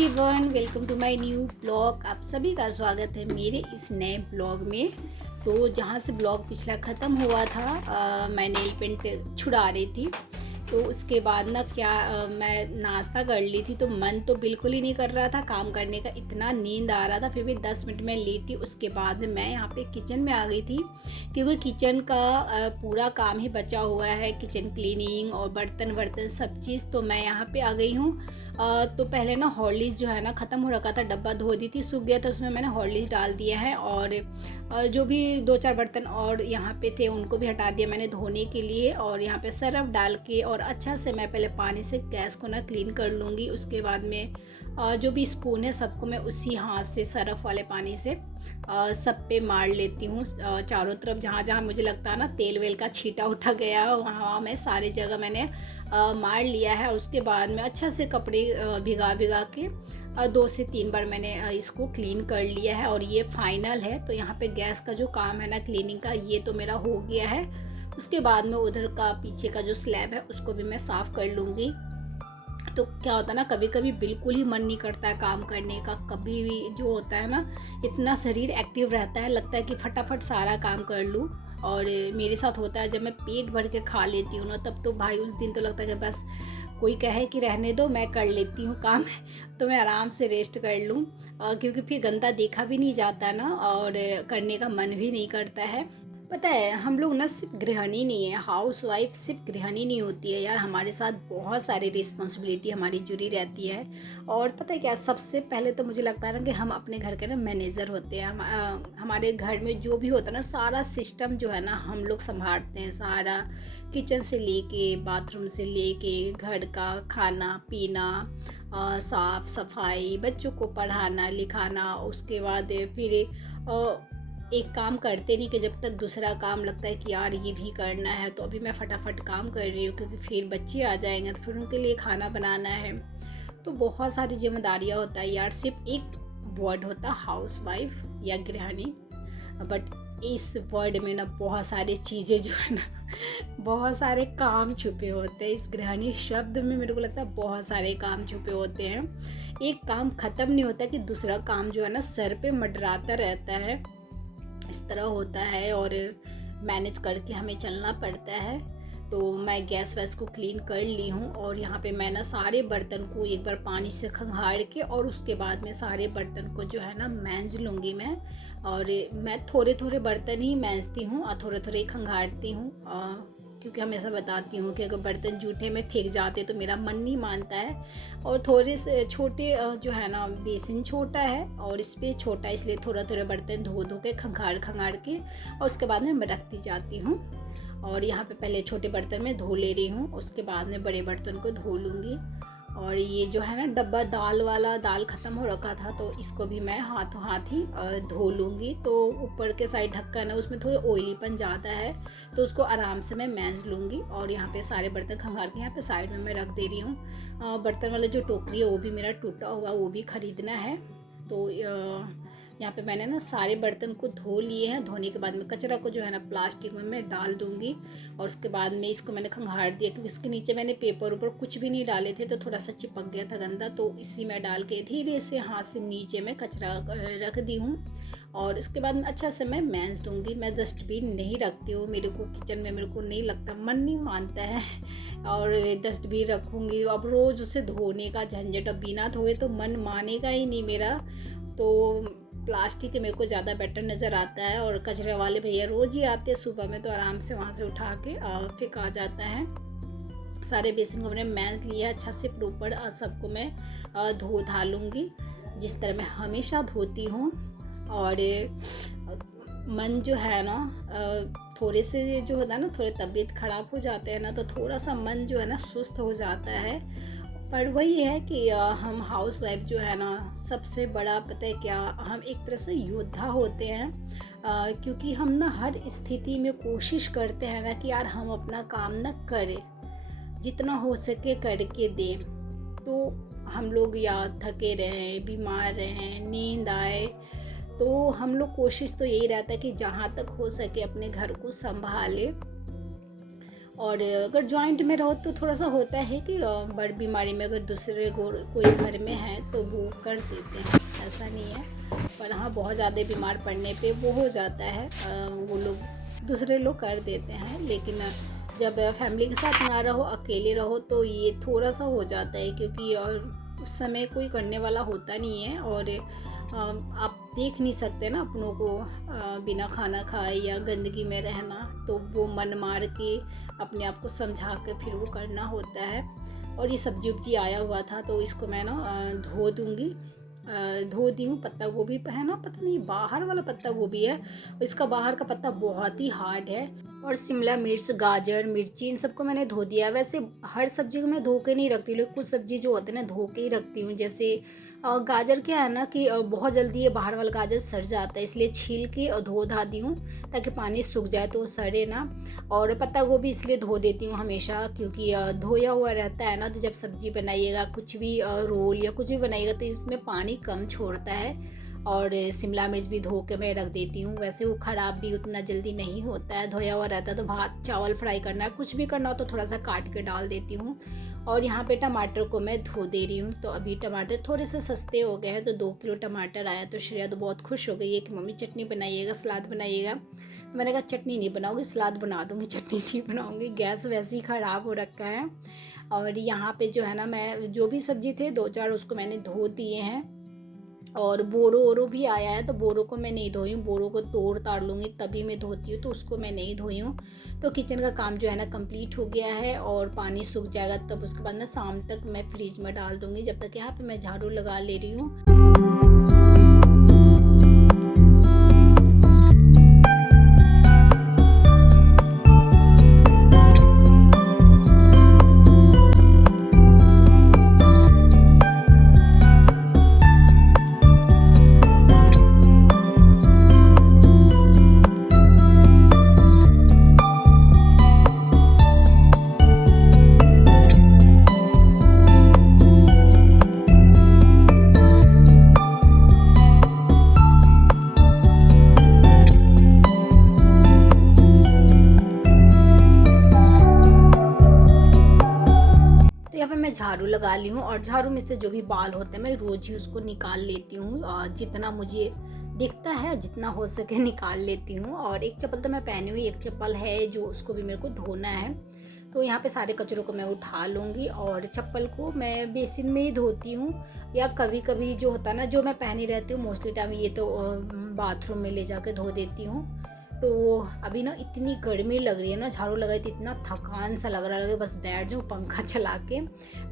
Everyone, welcome to my new blog. आप सभी का स्वागत है मेरे इस नए ब्लॉग में। तो जहाँ से ब्लॉग पिछला ख़त्म हुआ था, मैं नेल पेंट छुड़ा रही थी। तो उसके बाद ना मैं नाश्ता कर ली थी, तो मन तो बिल्कुल ही नहीं कर रहा था काम करने का, इतना नींद आ रहा था। फिर भी 10 मिनट में लेटी। उसके बाद मैं यहाँ पे किचन में आ गई थी, क्योंकि किचन का पूरा काम ही बचा हुआ है, किचन क्लीनिंग और बर्तन वर्तन सब चीज़। तो मैं यहाँ पे आ गई हूँ। तो पहले ना हॉर्लिक्स जो है ना ख़त्म हो रखा था, डब्बा धो दी थी, सूख गया था, उसमें मैंने हॉर्लिक्स डाल दिया है। और जो भी 2-4 बर्तन और यहाँ पे थे उनको भी हटा दिया मैंने धोने के लिए। और यहाँ पे सर्फ डाल के और अच्छा से मैं पहले पानी से गैस को ना क्लीन कर लूँगी। उसके बाद में जो भी स्पून है सबको मैं उसी हाथ से सर्फ वाले पानी से सब पे मार लेती हूँ। चारों तरफ जहाँ जहाँ मुझे लगता है ना तेल वेल का छींटा उठा गया, वहाँ मैं सारी जगह मैंने मार लिया है। उसके बाद में अच्छा से कपड़े भिगा भिगा के 2 से 3 बार मैंने इसको क्लीन कर लिया है। और ये फाइनल है। तो यहाँ पे गैस का जो काम है ना क्लीनिंग का, ये तो मेरा हो गया है। उसके बाद में उधर का पीछे का जो स्लैब है उसको भी मैं साफ़ कर लूँगी। तो क्या होता है ना, कभी कभी बिल्कुल ही मन नहीं करता है काम करने का। कभी भी जो होता है ना, इतना शरीर एक्टिव रहता है, लगता है कि फटाफट सारा काम कर लूँ। और मेरे साथ होता है, जब मैं पेट भर के खा लेती हूँ ना, तब तो भाई उस दिन तो लगता है कि बस कोई कहे कि रहने दो, मैं कर लेती हूँ काम तो मैं आराम से रेस्ट कर लूँ। क्योंकि फिर गंदा देखा भी नहीं जाता ना, और करने का मन भी नहीं करता है। पता है, हम लोग ना सिर्फ गृहिणी नहीं है, हाउस वाइफ सिर्फ गृहिणी नहीं होती है यार, हमारे साथ बहुत सारी रिस्पॉन्सिबिलिटी हमारी जुड़ी रहती है। और पता है क्या, सबसे पहले तो मुझे लगता है ना कि हम अपने घर के ना मैनेजर होते हैं। हमारे घर में जो भी होता है ना, सारा सिस्टम जो है ना हम लोग संभालते हैं। सारा किचन से लेके बाथरूम से लेके घर का खाना पीना, साफ सफाई, बच्चों को पढ़ाना लिखाना। उसके बाद फिर एक काम करते नहीं कि जब तक दूसरा काम लगता है कि यार ये भी करना है, तो अभी मैं फटाफट काम कर रही हूँ, क्योंकि फिर बच्चे आ जाएंगे तो फिर उनके लिए खाना बनाना है। तो बहुत सारी जिम्मेदारियाँ होता है यार। सिर्फ एक वर्ड होता है हाउस वाइफ या गृहिणी, बट इस वर्ड में ना बहुत सारी चीज़ें जो है ना बहुत सारे काम छुपे होते हैं। इस गृहिणी शब्द में मेरे को लगता है बहुत सारे काम छुपे होते हैं। एक काम ख़त्म नहीं होता कि दूसरा काम जो है ना सर पे मंडराता रहता है, इस तरह होता है। और मैनेज करके हमें चलना पड़ता है। तो मैं गैस वैस को क्लीन कर ली हूँ। और यहाँ पे मैं ना सारे बर्तन को एक बार पानी से खंगाल के, और उसके बाद में सारे बर्तन को जो है ना मांज लूँगी मैं। और मैं थोड़े थोड़े बर्तन ही मांजती हूँ और थोड़े थोड़े ही खंगालती हूँ, क्योंकि हमेशा बताती हूँ कि अगर बर्तन जूठे में ठेक जाते तो मेरा मन नहीं मानता है। और थोड़े से छोटे जो है ना, बेसिन छोटा है और इस पर छोटा, इसलिए थोड़ा थोड़ा बर्तन धो धो के खंगाल के और उसके बाद में मैं रखती जाती हूँ। और यहाँ पे पहले छोटे बर्तन में धो ले रही हूँ, उसके बाद में बड़े बर्तन को धो लूँगी। और ये जो है ना डब्बा दाल वाला, दाल ख़त्म हो रखा था, तो इसको भी मैं हाथों हाथ ही धो लूँगी। तो ऊपर के साइड ढक्कन है, उसमें थोड़ी ऑयलीपन ज़्यादा है, तो उसको आराम से मैं मांज लूँगी। और यहाँ पे सारे बर्तन खंगाल के यहाँ पे साइड में मैं रख दे रही हूँ। बर्तन वाला जो टोकरी है वो भी मेरा टूटा हुआ, वो भी ख़रीदना है। तो यहाँ पे मैंने ना सारे बर्तन को धो लिए हैं। धोने के बाद में कचरा को जो है ना प्लास्टिक में मैं डाल दूँगी। और उसके बाद में इसको मैंने खंगाल दिया, क्योंकि इसके नीचे मैंने पेपर ऊपर कुछ भी नहीं डाले थे, तो थोड़ा सा चिपक गया था गंदा। तो इसी में डाल के धीरे से हाथ से नीचे में कचरा रख दी हूँ। और उसके बाद में अच्छा से मैं मांज दूँगी। मैं डस्टबिन नहीं रखती हूँ, मेरे को किचन में मेरे को नहीं लगता, मन नहीं मानता है। और डस्टबिन रखूँगी, अब रोज़ उसे धोने का झंझट, अब बिना धोए तो मन मानेगा ही नहीं मेरा। तो प्लास्टिक मेरे को ज़्यादा बेटर नज़र आता है। और कचरे वाले भैया रोज़ ही आते हैं सुबह में, तो आराम से वहाँ से उठा के फेंका जाता है। सारे बेसिन को मैंने मांज लिया अच्छा से प्रॉपर। सबको मैं धो धा लूँगी जिस तरह मैं हमेशा धोती हूँ। और मन जो है ना, थोड़े से जो होता है ना, थोड़े तबीयत ख़राब हो जाते हैं ना, तो थोड़ा सा मन जो है ना सुस्त हो जाता है। पर वही है कि हम हाउस वाइफ जो है ना, सबसे बड़ा पता है क्या, हम एक तरह से योद्धा होते हैं। क्योंकि हम ना हर स्थिति में कोशिश करते हैं ना कि यार हम अपना काम ना करें, जितना हो सके करके दें। तो हम लोग या थके रहें, बीमार रहें, नींद आए, तो हम लोग कोशिश तो यही रहता है कि जहाँ तक हो सके अपने घर को संभालें। और अगर जॉइंट में रहो तो थोड़ा सा होता है कि बड़ी बीमारी में अगर दूसरे कोई घर में है तो वो कर देते हैं, ऐसा नहीं है। पर हाँ, बहुत ज़्यादा बीमार पड़ने पे वो हो जाता है, वो लोग दूसरे लोग कर देते हैं। लेकिन जब फैमिली के साथ ना रहो, अकेले रहो, तो ये थोड़ा सा हो जाता है, क्योंकि और उस समय कोई करने वाला होता नहीं है और आप देख नहीं सकते ना अपनों को बिना खाना खाए या गंदगी में रहना, तो वो मन मार के अपने आप को समझा के फिर वो करना होता है। और ये सब्जी उब्जी आया हुआ था तो इसको मैं ना धो दूँगी, धो दी हूँ। पत्ता गोभी है ना, पता नहीं बाहर वाला पत्ता गोभी है, इसका बाहर का पत्ता बहुत ही हार्ड है। और शिमला मिर्च, गाजर, मिर्ची, इन सबको मैंने धो दिया। वैसे हर सब्जी को मैं धो के नहीं रखती, लेकिन कुछ सब्जी जो होते हैं ना धो के ही रखती हूँ। जैसे गाजर क्या है ना कि बहुत जल्दी ये बाहर वाला गाजर सड़ जाता है, इसलिए छील के और धो धा दी हूँ ताकि पानी सूख जाए तो सड़े ना। और पत्ता गोभी इसलिए धो देती हूँ हमेशा, क्योंकि धोया हुआ रहता है ना, तो जब सब्जी बनाइएगा, कुछ भी रोल या कुछ भी बनाइएगा तो इसमें पानी कम छोड़ता है। और शिमला मिर्च भी धो के मैं रख देती हूँ। वैसे वो ख़राब भी उतना जल्दी नहीं होता है, धोया हुआ रहता है। तो भात चावल फ्राई करना है, कुछ भी करना हो तो थोड़ा सा काट के डाल देती हूँ। और यहाँ पे टमाटर को मैं धो दे रही हूँ। तो अभी टमाटर थोड़े से सस्ते हो गए हैं, तो 2 किलो टमाटर आया। तो श्रेया तो बहुत खुश हो गई है कि मम्मी चटनी बनाइएगा, सलाद बनाइएगा। तो मैंने कहा चटनी नहीं बनाऊँगी, सलाद बना दूँगी, चटनी नहीं बनाऊँगी, गैस वैसे ही ख़राब हो रखा है। और यहाँ पे जो है ना, मैं जो भी सब्ज़ी थे 2-4 उसको मैंने धो दिए हैं। और बोरो भी आया है, तो बोरो को मैं नहीं धोई हूँ, बोरो को तोड़ ताड़ लूँगी तभी मैं धोती हूँ, तो उसको मैं नहीं धोई हूँ। तो किचन का काम जो है ना कंप्लीट हो गया है और पानी सूख जाएगा तब उसके बाद मैं शाम तक मैं फ्रिज में डाल दूँगी। जब तक यहाँ पे मैं झाड़ू लगा ले रही हूँ। मैं झाड़ू लगा ली हूँ और झाड़ू में से जो भी बाल होते हैं मैं रोज़ ही उसको निकाल लेती हूँ, और जितना मुझे दिखता है जितना हो सके निकाल लेती हूँ। और एक चप्पल तो मैं पहनी हुई, एक चप्पल है जो उसको भी मेरे को धोना है। तो यहाँ पे सारे कचरों को मैं उठा लूँगी और चप्पल को मैं बेसिन में ही धोती हूँ, या कभी कभी जो होता है ना, जो मैं पहनी रहती हूँ मोस्टली टाइम ये तो बाथरूम में ले जाके धो देती हूँ। तो अभी ना इतनी गर्मी लग रही है ना, झाड़ू लगाई तो इतना थकान सा लग रहा है, बस बैठ जाऊँ पंखा चला के।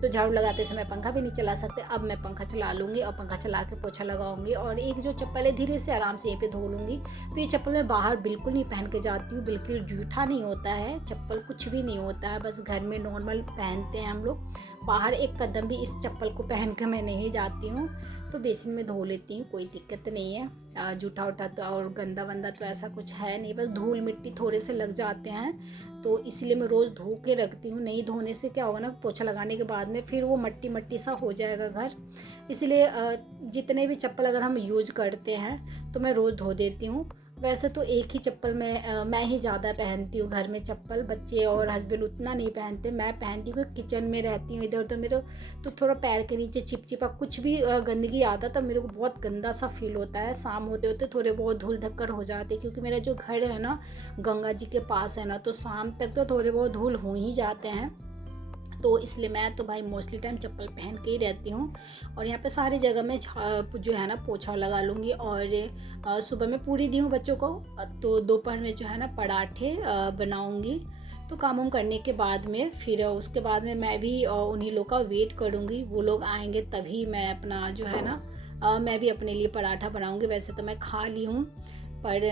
तो झाड़ू लगाते समय पंखा भी नहीं चला सकते, अब मैं पंखा चला लूँगी और पंखा चला के पोछा लगाऊंगी। और एक जो चप्पल है धीरे से आराम से यहीं पे धो लूँगी। तो ये चप्पल मैं बाहर बिल्कुल नहीं पहन के जाती हूँ, बिल्कुल जूठा नहीं होता है चप्पल, कुछ भी नहीं होता है, बस घर में नॉर्मल पहनते हैं हम लोग। बाहर एक कदम भी इस चप्पल को पहन के मैं नहीं जाती हूँ, तो बेसिन में धो लेती हूँ, कोई दिक्कत नहीं है। जूठा उठा तो और गंदा वंदा तो ऐसा कुछ है नहीं, बस धूल मिट्टी थोड़े से लग जाते हैं, तो इसलिए मैं रोज़ धो के रखती हूँ। नहीं धोने से क्या होगा ना, पोछा लगाने के बाद में फिर वो मट्टी मट्टी सा हो जाएगा घर। इसलिए जितने भी चप्पल अगर हम यूज करते हैं तो मैं रोज़ धो देती हूँ। वैसे तो एक ही चप्पल मैं ही ज़्यादा पहनती हूँ घर में चप्पल, बच्चे और हस्बैंड उतना नहीं पहनते, मैं पहनती हूँ। किचन में रहती हूँ इधर उधर, मेरे तो थोड़ा पैर के नीचे चिपचिपा कुछ भी गंदगी आता तब मेरे को बहुत गंदा सा फील होता है। शाम होते होते थोड़े बहुत धूल धक्कर हो जाते, क्योंकि मेरा जो घर है ना गंगा जी के पास है ना, तो शाम तक तो थोड़े बहुत धूल हो ही जाते हैं। तो इसलिए मैं तो भाई मोस्टली टाइम चप्पल पहन के ही रहती हूँ। और यहाँ पे सारी जगह में जो है ना पोछा लगा लूँगी। और सुबह में पूरी दी हूँ बच्चों को, तो दोपहर में जो है ना पराठे बनाऊँगी। तो काम वाम करने के बाद में फिर उसके बाद में मैं भी उन्हीं लोग का वेट करूँगी, वो लोग आएंगे तभी मैं अपना जो है ना मैं भी अपने लिए पराठा बनाऊँगी। वैसे तो मैं खा ली हूँ, पर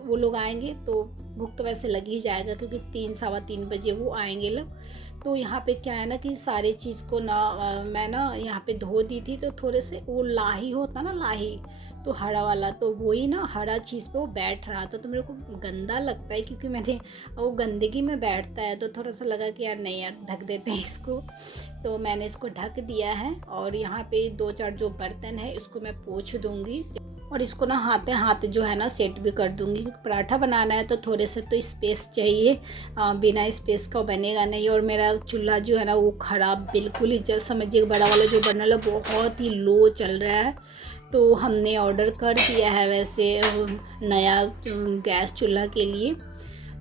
वो लोग आएंगे तो भूख तो वैसे लग ही जाएगा, क्योंकि 3-3:15 बजे वो आएंगे लोग। तो यहाँ पे क्या है ना कि सारे चीज़ को ना मैं ना यहाँ पे धो दी थी, तो थोड़े से वो लाही होता ना, लाही तो हरा वाला, तो वही ना हरा चीज़ पे वो बैठ रहा था, तो मेरे को गंदा लगता है, क्योंकि मैंने वो गंदगी में बैठता है, तो थोड़ा सा लगा कि यार नहीं यार ढक देते हैं इसको। तो मैंने इसको ढक दिया है। और यहाँ पे 2-4 जो बर्तन है इसको मैं पोंछ दूँगी। और इसको ना हाथ हाथ जो है ना सेट भी कर दूंगी। पराठा बनाना है तो थोड़े से तो स्पेस चाहिए, बिना स्पेस का बनेगा नहीं। और मेरा चूल्हा जो है ना वो ख़राब बिल्कुल ही, जब समझिए बड़ा वाला जो बर्नर है बहुत ही लो चल रहा है। तो हमने ऑर्डर कर दिया है वैसे नया गैस चूल्हा के लिए।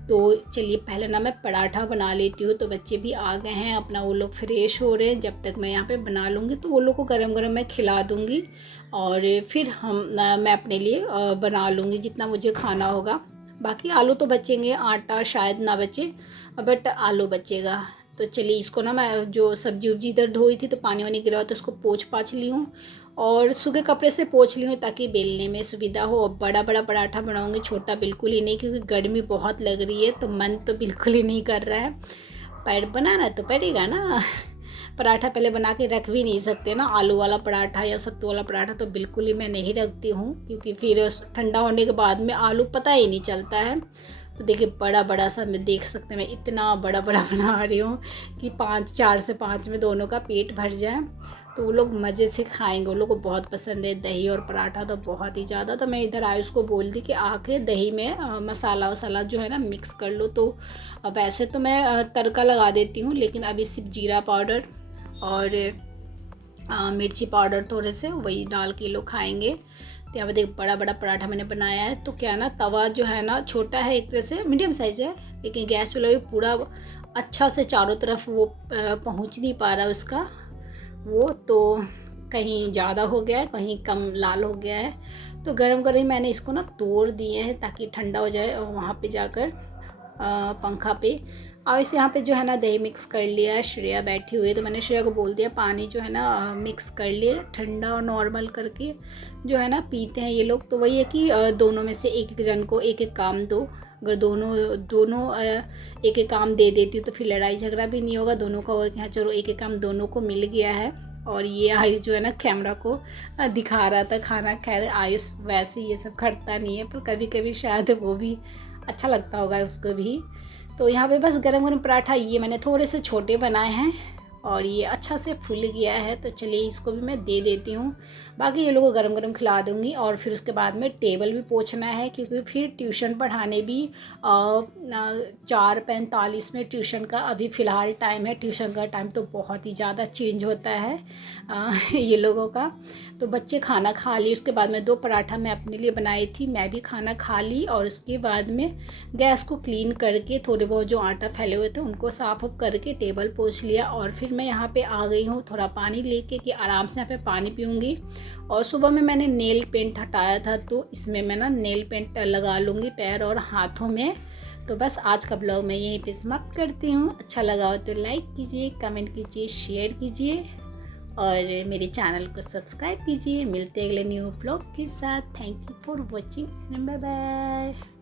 तो चलिए पहले ना मैं पराठा बना लेती हूँ। तो बच्चे भी आ गए हैं, अपना वो लोग फ्रेश हो रहे हैं। जब तक मैं यहाँ पे बना लूँगी तो वो लोग को गरम गरम मैं खिला दूँगी और फिर मैं अपने लिए बना लूँगी जितना मुझे खाना होगा। बाकी आलू तो बचेंगे, आटा शायद ना बचे, बट आलू बचेगा। तो चलिए इसको ना मैं जो सब्जी उब्जी इधर धोई थी तो पानी वानी गिरा तो उसको पोंछ पाछ ली हूँ और सूखे कपड़े से पोंछ ली हूँ ताकि बेलने में सुविधा हो। बड़ा बड़ा पराठा बनाऊँगी, छोटा बिल्कुल ही नहीं, क्योंकि गर्मी बहुत लग रही है तो मन तो बिल्कुल ही नहीं कर रहा है। पर बनाना तो पड़ेगा ना, पराठा पहले बना के रख भी नहीं सकते ना। आलू वाला पराठा या सत्तू वाला पराठा तो बिल्कुल ही मैं नहीं रखती हूँ, क्योंकि फिर ठंडा होने के बाद में आलू पता ही नहीं चलता है। तो देखिए बड़ा बड़ा सा, मैं देख सकते हैं मैं इतना बड़ा बड़ा बना रही हूँ कि 4 से 5 में दोनों का पेट भर जाए। तो वो लोग मज़े से खाएंगे, वो लोग को बहुत पसंद है दही और पराठा तो बहुत ही ज़्यादा। तो मैं इधर आयुष को बोल दी कि आके दही में मसाला वसाला जो है ना मिक्स कर लो। तो वैसे तो मैं तड़का लगा देती हूँ, लेकिन अभी सिर्फ जीरा पाउडर और मिर्ची पाउडर थोड़े से वही डाल के लोग खाएंगे। तो यहाँ पे देख बड़ा बड़ा पराठा मैंने बनाया है। तो क्या ना तवा जो है ना छोटा है, एक तरह से मीडियम साइज़ है, लेकिन गैस चूल्हा भी पूरा अच्छा से चारों तरफ वो पहुँच नहीं पा रहा उसका वो, तो कहीं ज़्यादा हो गया है, कहीं कम लाल हो गया है। तो गरम गरम मैंने इसको ना तोड़ दिए हैं ताकि ठंडा हो जाए वहाँ पे जाकर पंखा पे। और इसे यहाँ पे जो है ना दही मिक्स कर लिया है। श्रेया बैठी हुई है तो मैंने श्रेया को बोल दिया पानी जो है ना मिक्स कर लिए, ठंडा और नॉर्मल करके जो है ना पीते हैं ये लोग। तो वही है कि दोनों में से एक एक जन को एक एक काम दो। अगर दोनों एक एक काम दे देती हूँ तो फिर लड़ाई झगड़ा भी नहीं होगा, दोनों का होगा कि हाँ चलो एक एक काम दोनों को मिल गया है। और ये आयुष जो है ना कैमरा को दिखा रहा था खाना। खैर आयुष वैसे ये सब करता नहीं है, पर कभी कभी शायद वो भी अच्छा लगता होगा उसको भी। तो यहाँ पे बस गरम गरम पराठा ये मैंने थोड़े से छोटे बनाए हैं और ये अच्छा से फूल गया है। तो चलिए इसको भी मैं दे देती हूँ, बाकी ये लोगों को गरम गरम खिला दूँगी। और फिर उसके बाद में टेबल भी पोंछना है, क्योंकि फिर ट्यूशन पढ़ाने भी 4:45 में ट्यूशन का अभी फ़िलहाल टाइम है। ट्यूशन का टाइम तो बहुत ही ज़्यादा चेंज होता है ये लोगों का। तो बच्चे खाना खा ली, उसके बाद में 2 पराठा मैं अपने लिए बनाई थी, मैं भी खाना खा ली। और उसके बाद में गैस को क्लीन करके थोड़े बहुत जो आटा फैले हुए थे उनको साफ़ करके टेबल पोंछ लिया। और फिर मैं यहाँ पे आ गई हूँ थोड़ा पानी लेके कि आराम से यहाँ पे पानी पीऊँगी। और सुबह में मैंने नेल पेंट हटाया था, तो इसमें मैं ना नेल पेंट लगा लूँगी पैर और हाथों में। तो बस आज का ब्लॉग मैं यहीं पे समाप्त करती हूँ। अच्छा लगा हो तो लाइक कीजिए, कमेंट कीजिए, शेयर कीजिए और मेरे चैनल को सब्सक्राइब कीजिए। मिलते हैं अगले न्यू ब्लॉग के साथ। Thank you for watching, bye bye.